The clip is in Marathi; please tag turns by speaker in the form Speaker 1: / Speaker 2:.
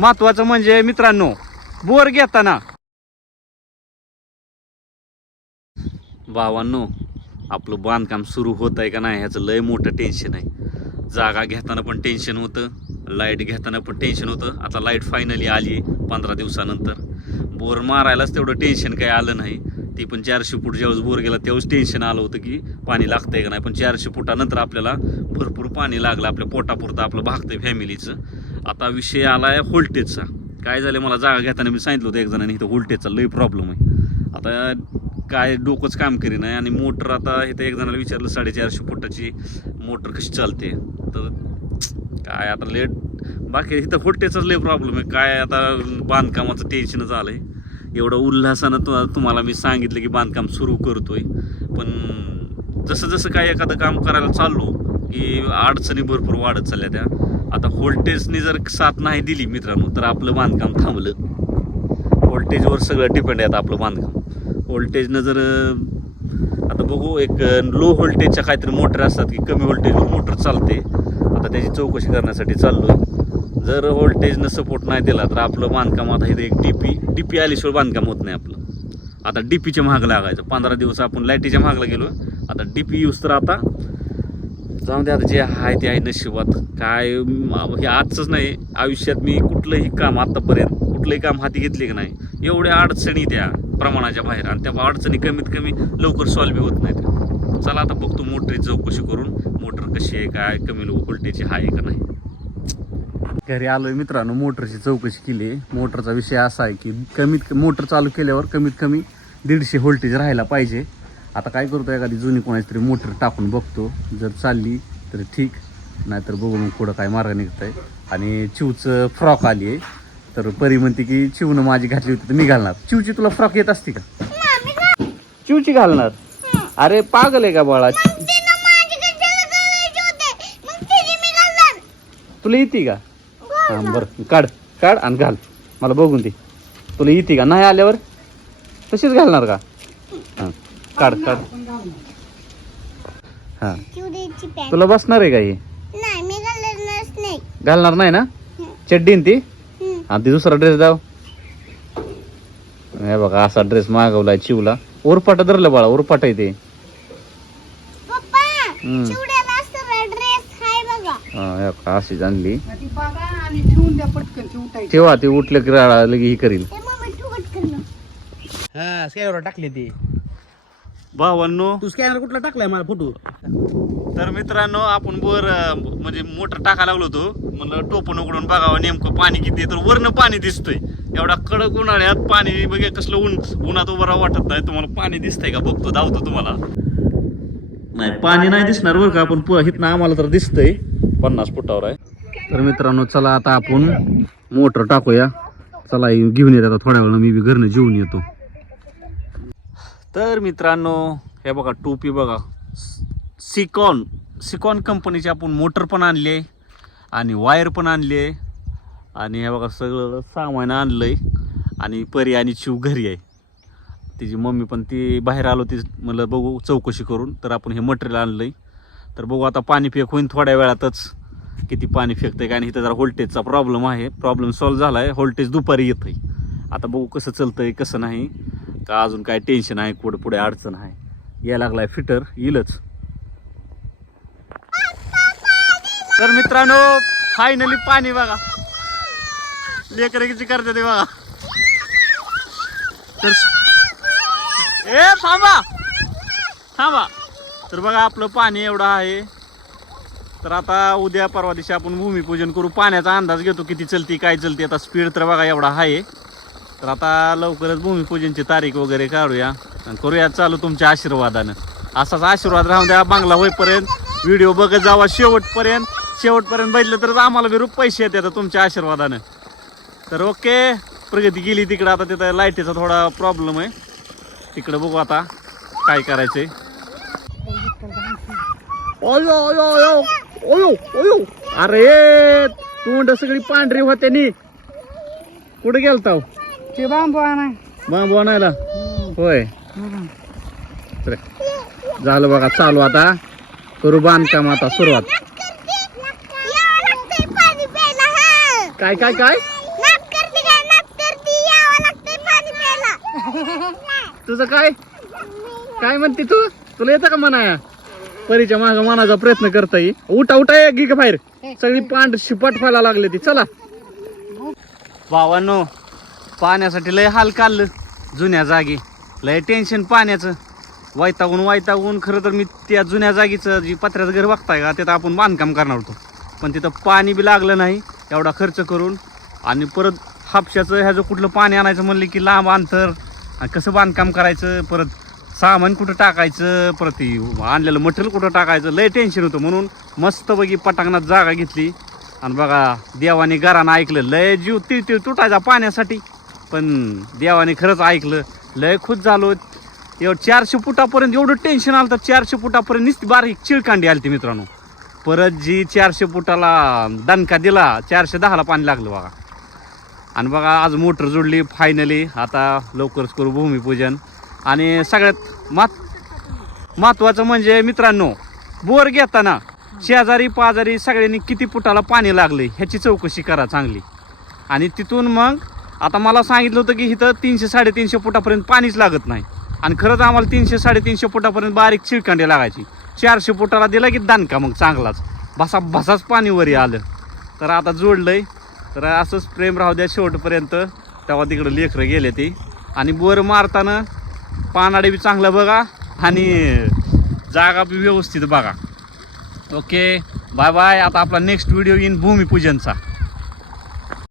Speaker 1: महत्वाचं म्हणजे मित्रांनो बोर घेताना. भावांनो आपलं बांधकाम सुरू होत आहे का नाही ह्याचं लय मोठं टेन्शन आहे. जागा घेताना पण टेन्शन होतं लाइट घेताना पण टेन्शन होतं. आता लाइट फायनली आली पंधरा दिवसानंतर. बोर मारायलाच तेवढं टेन्शन काही आलं नाही. ती पण चारशे फूट ज्यावेळेस बोर गेला तेव्हाच टेन्शन आलं होतं की पाणी लागतंय का नाही. पण चारशे फुटानंतर आपल्याला भरपूर पाणी लागलं आपल्या पोटापुरतं आपलं भागतंय फॅमिलीचं आता विषय आला आहे व्होल्टेजचा. काय झालं मला जागा घेताना मी सांगितलं होतं एक जणांनी इथं व्होल्टेजचा लई प्रॉब्लेम आहे. आता काय डोकंच काम करी नाही आणि मोटर आता इथं एक जणाला विचारलं साडेचारशे फुटाची मोटर कशी चालते. तर काय आता लेट बाकी इथं व्होल्टेजचाच लई प्रॉब्लेम आहे. काय आता बांधकामाचं टेन्शनच आलं आहे एवढं उल्हासानं तु तुम्हाला मी सांगितलं की बांधकाम सुरू करतो आहे पण जसं जसं काय एखादं काम करायला चाललो की अडचणी भरपूर वाढत चालल्या त्या. आता व्होल्टेजनी जर साथ नाही दिली मित्रांनो तर आपलं बांधकाम थांबलं. व्होल्टेजवर सगळं डिपेंड आहे आता आपलं बांधकाम. व्होल्टेजनं जर आता बघू एक लो व्होल्टेजच्या काहीतरी मोटर असतात की कमी व्होल्टेजवर मोटर चालते. आता त्याची चौकशी करण्यासाठी चाललो जर व्होल्टेजनं सपोर्ट नाही दिला तर आपलं बांधकाम आता इथे एक डी पी डी पी आल्याशिवाय बांधकाम होत नाही आपलं. आता डी पीच्या महाग लागायचं. पंधरा दिवस आपण लाईटीच्या महागला गेलो आता डी पी यूज तर आता जाऊन दे आता जे आहे ते आहे नशिबात. काय हे आजचंच नाही. आयुष्यात मी कुठलंही काम आतापर्यंत कुठलंही काम हाती घेतले की नाही एवढ्या अडचणी त्या प्रमाणाच्या बाहेर आणि त्या अडचणी कमीत कमी लवकर सॉल्व्ह होत नाहीत. चला आता बघतो मोटरीची चौकशी करून मोटर कशी आहे काय कमी व्होल्टेजची आहे का नाही. घरी आलोय मित्रांनो मोटरची चौकशी केली. मोटरचा विषय असा आहे की कमीत मोटर चालू केल्यावर कमीत कमी दीडशे व्होल्टेज राहायला पाहिजे. आता काय करतो एखादी जुनी कोणाची तरी मोटर टाकून बघतो. जर चालली तर ठीक नाहीतर बघू मग पुढं काय मार्ग निघतंय. आणि चिवचं फ्रॉक आली आहे. तर परी म्हणते की चिवनं माझी घातली होती तर मी घालणार. चिवची तुला फ्रॉक येत असते का? चिवची घालणार. अरे पागल आहे का बाळा? तुला येते का? हा बरं. काढ काढ आणि घाल. मला बघून दे. तुला येते का? नाही आल्यावर? तशीच घालणार का? काढ काढ हां.
Speaker 2: चिवडीची पॅन्ट.
Speaker 1: तुला बसणार आहे का हे?
Speaker 2: नाही मी घालणारच नाही.
Speaker 1: घालणार नाही ना? चड्डी न ती?
Speaker 2: हम्म.
Speaker 1: आणि ती दुसरा ड्रेस दाव. हे बघा असा ड्रेस मागवलाय चिवला. उरपाट धरलं बाळा उरपाट आहे ते.
Speaker 2: पप्पा
Speaker 1: हम्म.
Speaker 2: चिवड्याला असं ड्रेस हाय बघा.
Speaker 1: हा, हे बघा, अशीच आणली.
Speaker 3: ती बघा आणि ठेवून द्या पटकन ठेवता
Speaker 1: ठेवा ते उठलं की राळा लगे ही करील.
Speaker 2: ते मम्मी ठुवट करणं
Speaker 3: हा स्कॅनर टाकले ते.
Speaker 1: भावांनो.
Speaker 3: तू स्कॅनर कुठला टाकलाय मला फोटो?
Speaker 1: तर मित्रांनो आपण वर म्हणजे मोटर टाकायला लागलो होतो. म्हणलं टोपण उघडून बघावं नेमकं पाणी किती तर वरनं पाणी दिसतंय. एवढा कडक उन्हाळ्यात पाणी बघे कसलं ऊन उन्हात उभं वाटत नाही. तुम्हाला पाणी दिसतंय का? बघतो धावतो तुम्हाला. नाही पाणी नाही दिसणार बरं का आपण इथनं आम्हाला तर दिसतंय. पन्नास फुटावर आहे. तर मित्रांनो चला आता आपण मोटर टाकूया. चला घेऊन येत आता थोड्या वेळा मी बी घरनं जेवून येतो. तर मित्रांनो हे बघा टोपी बघा. सिकॉन सिकॉन कंपनीची आपण मोटर पण आणली आहे आणि वायर पण आणली आहे आणि हे बघा सगळं सामान आणलं आहे आणि परी आणि शिव घरी आहे. तिची मम्मी पण ती बाहेर आलो ती म्हणलं बघू चौकशी करून. तर आपण हे मटेरियल आणलं आहे तर बघू आता पाणी फेक होईन थोड्या वेळातच. किती पाणी फेकतंय आणि इथं जरा व्होल्टेजचा प्रॉब्लेम आहे. प्रॉब्लेम सॉल्व्ह झाला आहे व्होल्टेज दुपारी येतं आहे आता बघू कसं चालतंय कसं नाही. का अजून काय टेन्शन आहे कुठं पुढे अडचण आहे. यायला लागलाय फिटर येईलच. तर मित्रांनो फायनली पाणी बघा. लेकर करते ते बघा. तर ए थांबा. थांबा. तर बघा आपलं पाणी एवढं आहे. तर आता उद्या परवा दिवशी आपण भूमिपूजन करू. पाण्याचा अंदाज घेतो किती चलती काय चलती. आता स्पीड तर बघा एवढा आहे. तर आता लवकरच भूमिपूजनची तारीख वगैरे काढूया. आणि करूया चालू तुमच्या आशीर्वादानं. असाच आशीर्वाद राहून द्या बांगला होईपर्यंत व्हिडिओ बघत जावा शेवटपर्यंत. शेवटपर्यंत बघितलं तरच आम्हाला बी रुप पैसे येतात तुमच्या आशीर्वादानं. तर ओके प्रगती गेली तिकडं. आता तिथं लाईटीचा थोडा प्रॉब्लेम आहे. तिकडं बघू आता काय करायचंय. ओयो ओयो ओयो ओयो ओयो अरे तोंड सगळी पांढरी होते नी. कुठे
Speaker 3: गेलता बांबू
Speaker 1: आणाय. होय. झालं बघा चालू आता. करू बांधकाम आता सुरुवात. काय काय काय? तुझ काय? काय म्हणते तू? तुला येत का म्हणा परीच्या माग मनाचा प्रयत्न करता येईल. उठा उठा गी का बाहेर. सगळी पांढर शिपट व्हायला लागले ती. चला. भावानो पाण्यासाठी लय हाल काढलं जुन्या जागी. लय टेन्शन पाण्याचं. वायतागून वायतागून खरं तर मी त्या जुन्या जागीचं जी पत्र्याचं घर बघताय का तिथं आपण बांधकाम करणार होतो. पण तिथं पाणी बी लागलं नाही एवढा खर्च करून. आणि परत हापशाचं ह्याचं कुठलं पाणी आणायचं म्हणलं की लांब अंतर आणि कसं बांधकाम करायचं परत सामान कुठं टाकायचं परत आणलेलं मटेरियल कुठं टाकायचं लय टेन्शन होतं. म्हणून मस्तपैकी पटांगणात जागा घेतली. आणि बघा देवाने घरानं ऐकलं लय जीव तिळ तिळ तुटायचा पाण्यासाठी. पण देवाने खरंच ऐकलं. लय खुश झालो. एवढं चारशे फुटापर्यंत एवढं टेन्शन आलं तर चारशे फुटापर्यंत नुसती बारीक चिळकांडी आली ती मित्रांनो. परत जी चारशे फुटाला दणका दिला चारशे दहाला पाणी लागलं बघा. आणि बघा आज मोटर जोडली फायनली आता लवकरच करू भूमिपूजन. आणि सगळ्यात मात महत्त्वाचं म्हणजे मित्रांनो बोर घेताना शेजारी पाजारी सगळ्यांनी किती फुटाला पाणी लागले ह्याची चौकशी करा चांगली. आणि तिथून मग आता मला सांगितलं होतं की इथं तीनशे साडेतीनशे फुटापर्यंत पाणीच लागत नाही. आणि खरंच आम्हाला तीनशे साडेतीनशे फुटापर्यंत बारीक चिळकांडी लागायची. चारशे फुटाला दिला की दानका मग चांगलाच. भसा भसाच पाणी वरी आलं. तर आता जोडलंय. तर असंच प्रेम राहू द्या शेवटपर्यंत. तेव्हा तिकडं लेकरं गेले ती. आणि बोर मारताना पानाडे बी चांगलं बघा. आणि जागा बी व्यवस्थित बघा. ओके. Bye bye. आता आपला नेक्स्ट व्हिडिओ येईन भूमिपूजनचा.